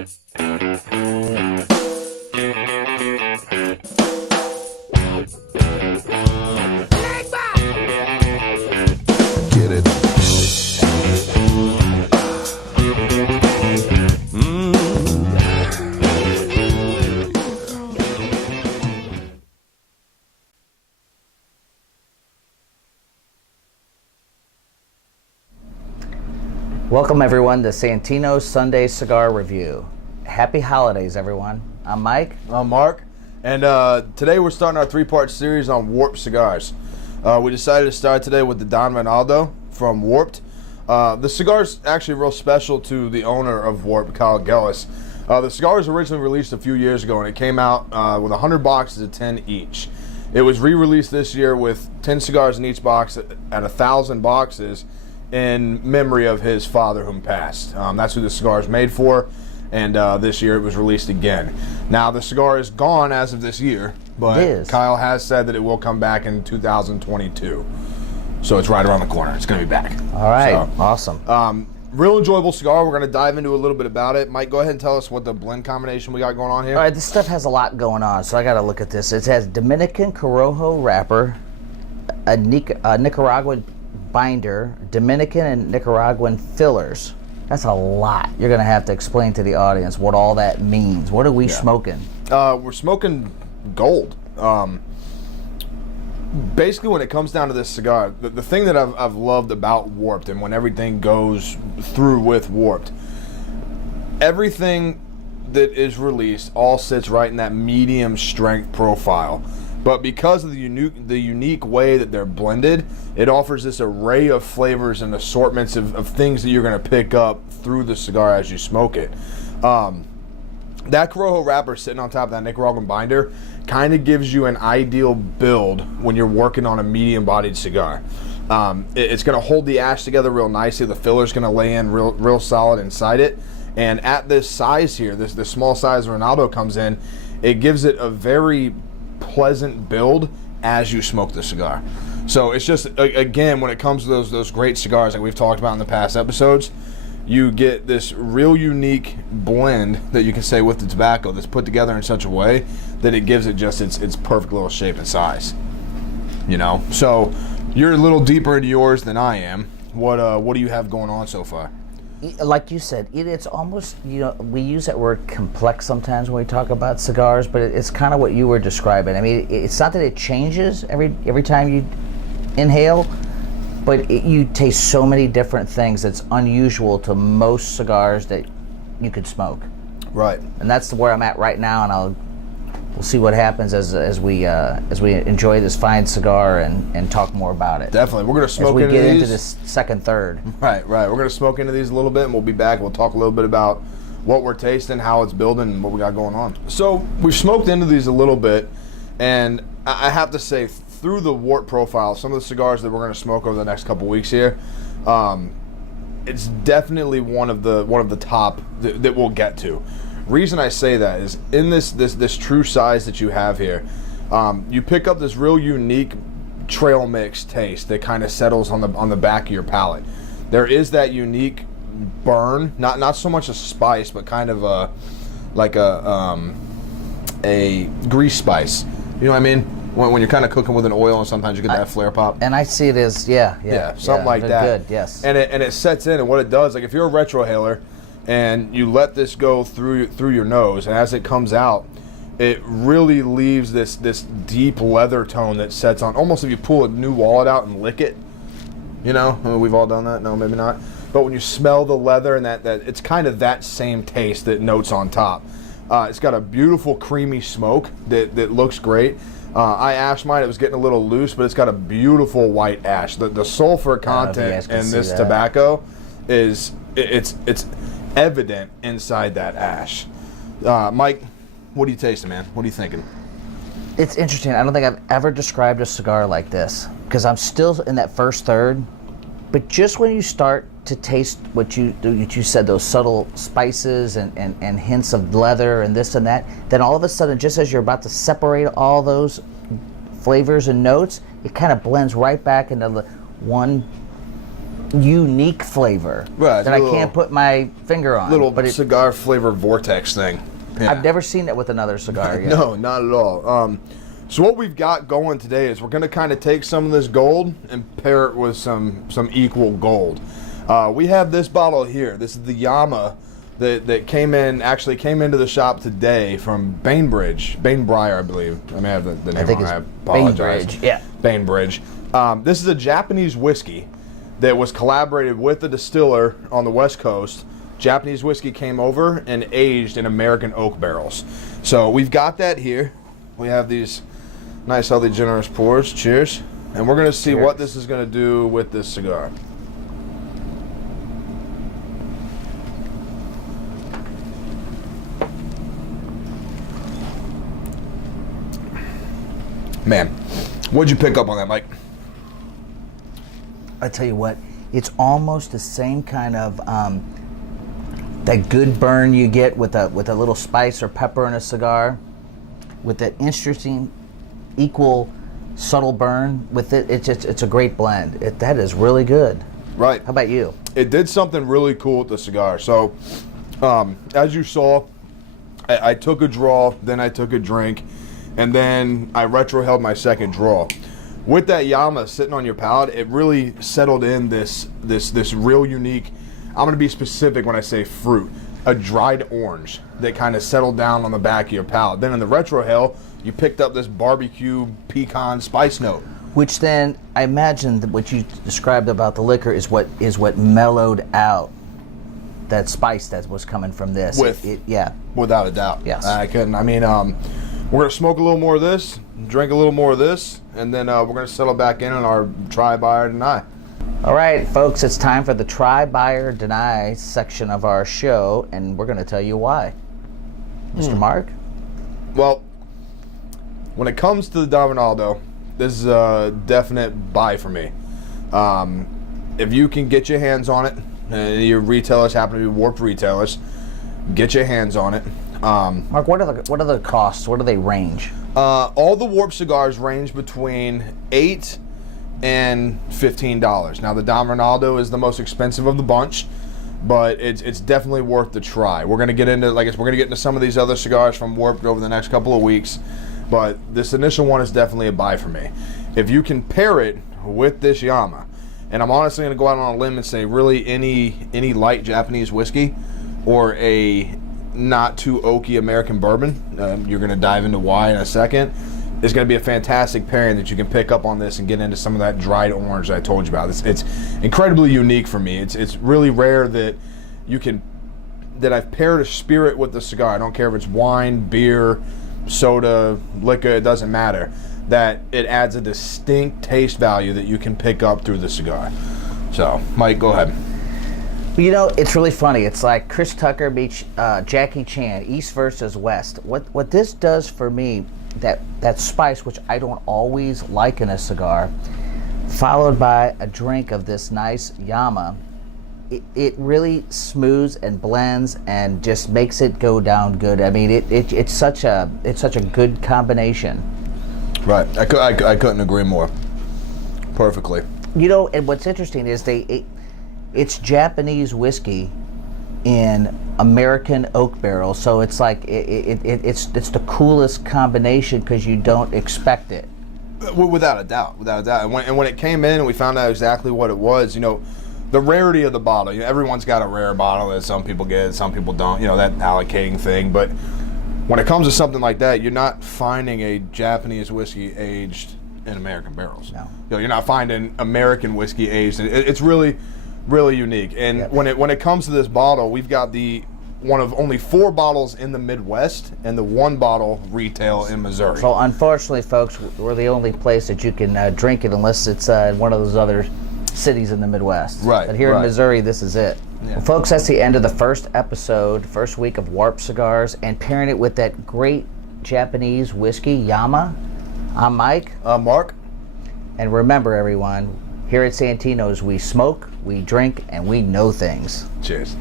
Get it. Welcome everyone to Santino Sunday Cigar Review. Happy holidays, everyone. I'm Mike. I'm Mark. And today we're starting our three-part series on Warped cigars. We decided to start today with the Don Reynaldo from Warped. The cigar's actually real special to the owner of Warped, Kyle Gellis. The cigar was originally released a few years ago, and it came out with 100 boxes of 10 each. It was re-released this year with 10 cigars in each box at 1,000 boxes in memory of his father whom passed. That's who the cigar is made for, and this year it was released again. Now the cigar is gone as of this year, but Kyle has said that it will come back in 2022. So it's right around the corner. It's going to be back. All right, so, awesome. Real enjoyable cigar. We're going to dive into a little bit about it. Mike, go ahead and tell us what the blend combination we got going on here. All right, this stuff has a lot going on, so I got to look at this. It has Dominican Corojo wrapper, a Nicaraguan binder, Dominican and Nicaraguan fillers. That's a lot. You're going to have to explain to the audience what all that means. What are we smoking? We're smoking gold. Basically, when it comes down to this cigar, the thing that I've loved about Warped, and when everything goes through with Warped, everything that is released all sits right in that medium strength profile. But because of the unique way that they're blended, it offers this array of flavors and assortments of things that you're going to pick up through the cigar as you smoke it. That Corojo wrapper sitting on top of that Nicaraguan binder kind of gives you an ideal build when you're working on a medium-bodied cigar. It's going to hold the ash together real nicely. The filler's going to lay in real solid inside it. And at this size here, this small size Reynaldo comes in, it gives it a very pleasant build as you smoke the cigar. So it's just, again, when it comes to those great cigars like we've talked about in the past episodes, you get this real unique blend that you can say with the tobacco that's put together in such a way that it gives it just its perfect little shape and size. You know, so you're a little deeper into yours than I am. What do you have going on so far? Like you said, it's almost, we use that word complex sometimes when we talk about cigars, but it's kind of what you were describing. I mean, it's not that it changes every time you inhale, but you taste so many different things that's unusual to most cigars that you could smoke. Right. And that's where I'm at right now, and we'll see what happens as we enjoy this fine cigar and talk more about it. Definitely. We're going to smoke into these. As we get into this second, third. Right. We're going to smoke into these a little bit, and we'll be back. We'll talk a little bit about what we're tasting, how it's building, and what we got going on. So we've smoked into these a little bit, and I have to say, through the Warped profile, some of the cigars that we're going to smoke over the next couple weeks here, it's definitely one of the top that we'll get to. Reason I say that is in this true size that you have here, you pick up this real unique trail mix taste that kind of settles on the back of your palate. There is that unique burn, not so much a spice, but kind of a grease spice. You know what I mean? When you're kind of cooking with an oil, and sometimes you get that flare pop. And I see it as something like that. Good, yes. And it sets in, and what it does, like if you're a retrohaler and you let this go through your nose, and as it comes out, it really leaves this deep leather tone that sets on, almost if you pull a new wallet out and lick it. You know, we've all done that. No, maybe not. But when you smell the leather and that it's kind of that same taste that notes on top. It's got a beautiful creamy smoke that looks great. I ashed mine. It was getting a little loose, but it's got a beautiful white ash. The sulfur content in this tobacco it's evident inside that ash. Mike, what are you tasting, man? What are you thinking? It's interesting. I don't think I've ever described a cigar like this because I'm still in that first third. But just when you start to taste what you said, those subtle spices and hints of leather and this and that, then all of a sudden, just as you're about to separate all those flavors and notes, it kind of blends right back into the one unique flavor Right, that I can't put my finger on. Little but cigar flavor vortex thing. Yeah. I've never seen that with another cigar yet. No, not at all. So what we've got going today is we're going to kind of take some of this gold and pair it with some equal gold. We have this bottle here. This is the YAMA that came into the shop today from Bainbridge, I believe. I may have the name wrong. I apologize. Bainbridge, yeah. Bainbridge. This is a Japanese whiskey that was collaborated with the distiller on the West Coast. Japanese whiskey came over and aged in American oak barrels. So we've got that here. We have these nice, healthy, generous pours. Cheers. And we're going to see what this is going to do with this cigar. Man, what'd you pick up on that, Mike? I tell you what, it's almost the same kind of that good burn you get with a little spice or pepper in a cigar, with that interesting, equal, subtle burn with it. It's a great blend. That is really good. Right. How about you? It did something really cool with the cigar. So, as you saw, I took a draw, then I took a drink, and then I retrohaled my second draw. With that YAMA sitting on your palate, it really settled in this real unique. I'm going to be specific when I say fruit, a dried orange that kind of settled down on the back of your palate. Then in the retrohale, you picked up this barbecue pecan spice note. Which then, I imagine that what you described about the liquor is what mellowed out that spice that was coming from this. Yeah. Without a doubt. Yes. We're going to smoke a little more of this, drink a little more of this, and then we're going to settle back in on our try, buy, or deny. All right, folks, it's time for the try, buy, or deny section of our show, and we're going to tell you why. Mr. Mark? Well, when it comes to the Don Reynaldo, this is a definite buy for me. If you can get your hands on it, and your retailers happen to be Warped retailers, get your hands on it. Mark, what are the costs? What do they range? All the Warped cigars range between $8 and $15. Now the Don Reynaldo is the most expensive of the bunch, but it's definitely worth the try. We're gonna get into some of these other cigars from Warped over the next couple of weeks, but this initial one is definitely a buy for me. If you can pair it with this YAMA, and I'm honestly gonna go out on a limb and say really any light Japanese whiskey or a not too oaky American bourbon, you're going to dive into why in a second, is going to be a fantastic pairing that you can pick up on this and get into some of that dried orange that I told you about. It's incredibly unique for me. It's really rare that I've paired a spirit with the cigar. I don't care if it's wine, beer, soda, liquor, it doesn't matter. That it adds a distinct taste value that you can pick up through the cigar. So, Mike, go ahead. You know, it's really funny. It's like Chris Tucker meets Jackie Chan, East versus West. What this does for me, that spice, which I don't always like in a cigar, followed by a drink of this nice YAMA, it really smooths and blends and just makes it go down good. I mean, it's such a good combination. Right. I couldn't agree more. Perfectly. You know, and what's interesting is it's Japanese whiskey in American oak barrels, so it's like it's the coolest combination because you don't expect it. Without a doubt. And when it came in and we found out exactly what it was, you know, the rarity of the bottle. You know, everyone's got a rare bottle that some people get, some people don't. You know, that allocating thing. But when it comes to something like that, you're not finding a Japanese whiskey aged in American barrels. No. You know, you're not finding American whiskey aged. It's really unique. And yep. when it comes to this bottle, we've got one of only 4 bottles in the Midwest and the 1 bottle retail in Missouri. So unfortunately, folks, we're the only place that you can drink it unless it's in one of those other cities in the Midwest. Right. But here in Missouri, this is it. Yeah. Well, folks, that's the end of the first week of Warped Cigars, and pairing it with that great Japanese whiskey, YAMA. I'm Mike. I'm Mark. And remember, everyone, here at Santino's, we smoke, we drink, and we know things. Cheers.